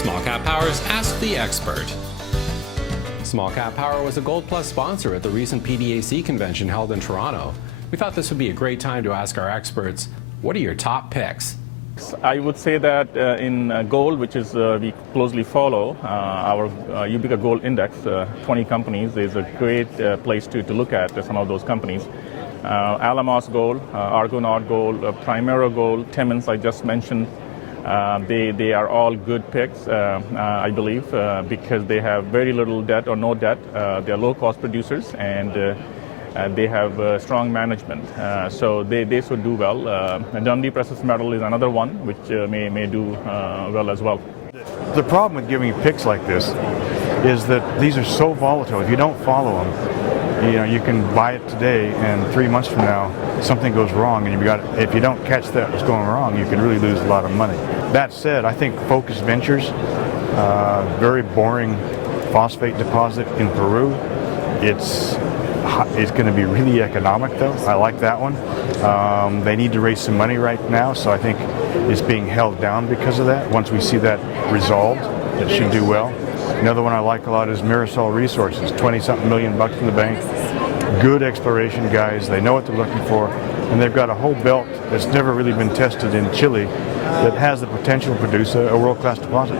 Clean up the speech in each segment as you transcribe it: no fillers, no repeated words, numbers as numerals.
Small Cap Power's Ask the Expert. Small Cap Power was a Gold Plus sponsor at the recent PDAC convention held in Toronto. We thought this would be a great time to ask our experts, what are your top picks? I would say that in gold, which is we closely follow, our Ubika Gold Index, 20 companies, is a great place to look at some of those companies. Alamos Gold, Argonaut Gold, Primero Gold, Timmins I just mentioned. They are all good picks, I believe, because they have very little debt or no debt. They are low-cost producers, and they have strong management. So they should do well. Dundee Precious Metal is another one, which may do well as well. The problem with giving picks like this is that these are so volatile. If you don't follow them, you can buy it today, and 3 months from now, something goes wrong, and if you don't catch that what's going wrong, you can really lose a lot of money. That said, I think Focus Ventures, very boring phosphate deposit in Peru. It's going to be really economic, though. I like that one. They need to raise some money right now, so I think it's being held down because of that. Once we see that resolved, it should do well. Another one I like a lot is Mirasol Resources, 20-something million bucks in the bank. Good exploration guys, they know what they're looking for, and they've got a whole belt that's never really been tested in Chile that has the potential to produce a world-class deposit.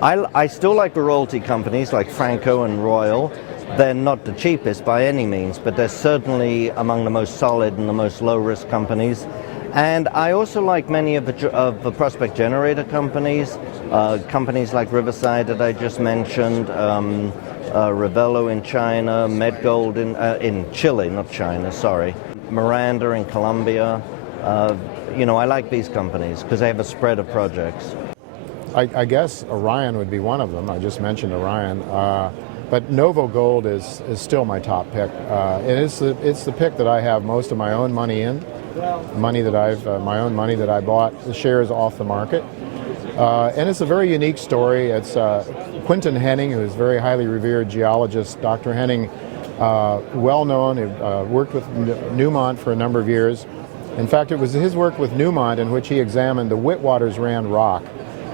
I still like the royalty companies like Franco and Royal. They're not the cheapest by any means, but they're certainly among the most solid and the most low-risk companies. And I also like many of the prospect generator companies, companies like Riverside that I just mentioned, Revelo in China, Medgold in Chile, not China, sorry, Miranda in Colombia. I like these companies because they have a spread of projects. I guess Orion would be one of them. I just mentioned Orion. But Novo Gold is still my top pick. It's the pick that I have most of my own money in. My own money that I bought the shares off the market. And it's a very unique story. It's Quinton Henning, who is a very highly revered geologist. Dr. Henning, well known, worked with Newmont for a number of years. In fact, it was his work with Newmont in which he examined the Witwatersrand rock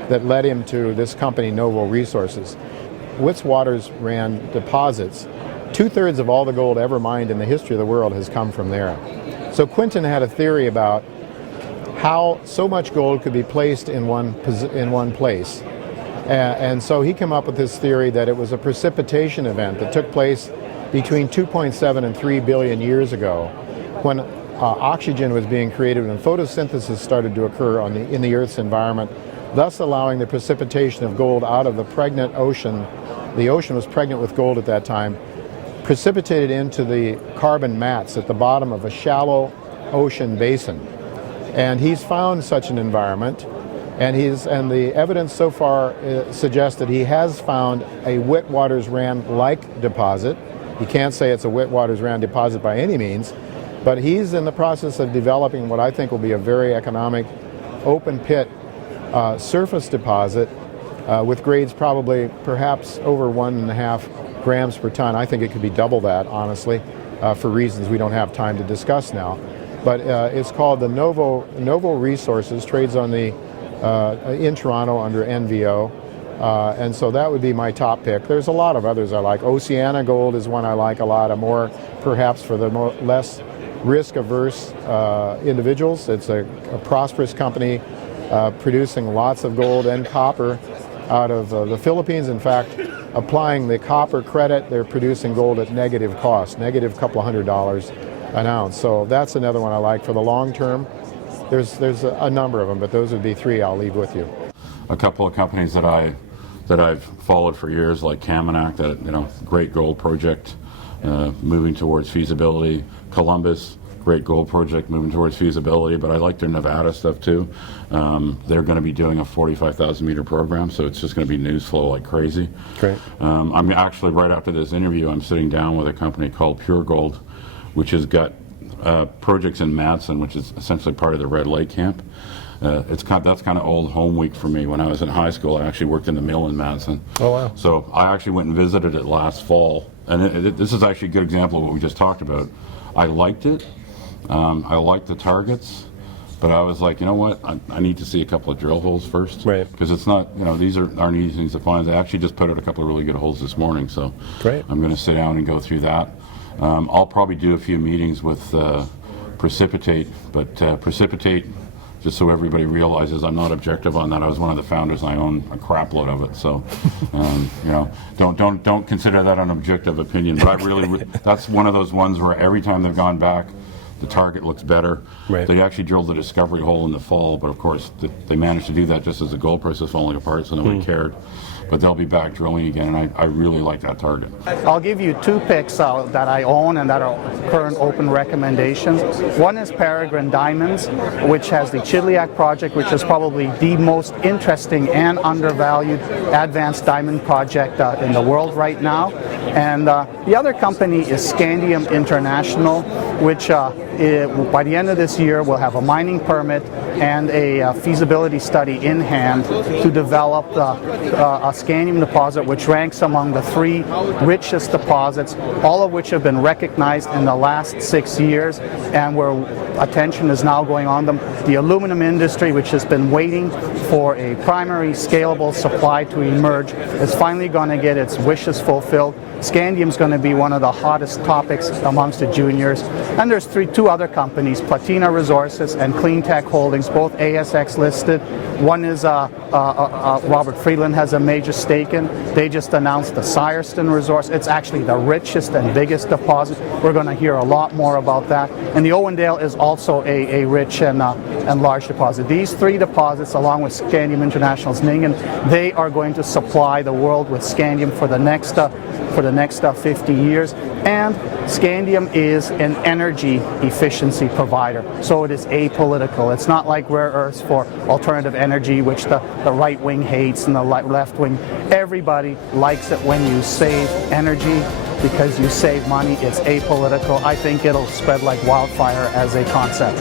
that led him to this company, Novo Resources. Witwatersrand deposits, 2/3 of all the gold ever mined in the history of the world has come from there. So Quinton had a theory about how so much gold could be placed in one place. And so he came up with this theory that it was a precipitation event that took place between 2.7 and 3 billion years ago, when oxygen was being created and photosynthesis started to occur in the Earth's environment, thus allowing the precipitation of gold out of the pregnant ocean. The ocean was pregnant with gold at that time, precipitated into the carbon mats at the bottom of a shallow ocean basin. And he's found such an environment, and the evidence so far suggests that he has found a Witwatersrand-like deposit. You can't say it's a Witwatersrand deposit by any means, but he's in the process of developing what I think will be a very economic open pit surface deposit with grades perhaps over 1.5 grams per ton. I think it could be double that, honestly, for reasons we don't have time to discuss now. But it's called the Novo Resources, trades on in Toronto under NVO, and so that would be my top pick. There's a lot of others I like. Oceana Gold is one I like a lot, perhaps for the less risk-averse individuals. It's a prosperous company producing lots of gold and copper out of the Philippines. In fact, applying the copper credit, they're producing gold at negative cost, negative couple $100 an ounce. So that's another one I like for the long term. There's a number of them, but those would be three I'll leave with you. A couple of companies that I've followed for years, like Kaminak, great gold project moving towards feasibility. Columbus, great gold project moving towards feasibility, but I like their Nevada stuff too. They're going to be doing a 45,000 meter program, so it's just going to be news flow like crazy. Great. I'm actually, right after this interview, I'm sitting down with a company called Pure Gold, which has got projects in Madsen, which is essentially part of the Red Lake camp. That's kind of old home week for me. When I was in high school, I actually worked in the mill in Madsen. Oh, wow. So I actually went and visited it last fall. And this is actually a good example of what we just talked about. I liked it. I liked the targets. But I was like, you know what? I need to see a couple of drill holes first. Right. Because it's not, these aren't easy things to find. They actually just put out a couple of really good holes this morning. So Great. I'm going to sit down and go through that. I'll probably do a few meetings with Precipitate. But Precipitate, just so everybody realizes, I'm not objective on that. I was one of the founders. And I own a crap load of it. So, don't consider that an objective opinion. But I really, that's one of those ones where every time they've gone back, the target looks better. Right. They actually drilled the discovery hole in the fall, but of course they managed to do that just as the gold price was falling apart, so nobody cared. But they'll be back drilling again, and I really like that target. I'll give you two picks that I own and that are current open recommendations. One is Peregrine Diamonds, which has the Chidliak project, which is probably the most interesting and undervalued advanced diamond project in the world right now. And the other company is Scandium International, which by the end of this year will have a mining permit and a feasibility study in hand to develop a scandium deposit, which ranks among the 3 richest deposits, all of which have been recognized in the last 6 years, and where attention is now going on them. The aluminum industry, which has been waiting for a primary scalable supply to emerge, is finally going to get its wishes fulfilled. Scandium is going to be one of the hottest topics amongst the juniors. And there's 2 other companies, Platina Resources and Cleantech Holdings, both ASX listed. One is Robert Friedland has a major stake in. They just announced the Syerston resource. It's actually the richest and biggest deposit. We're going to hear a lot more about that. And the Owendale is also a rich and large deposit. These 3 deposits, along with Scandium International's Ningen, they are going to supply the world with scandium for the next 50 years. And scandium is an energy efficiency provider, so it is apolitical. It's not like rare earths for alternative energy, which the right wing hates and the left wing. Everybody likes it when you save energy because you save money. It's apolitical. I think it'll spread like wildfire as a concept.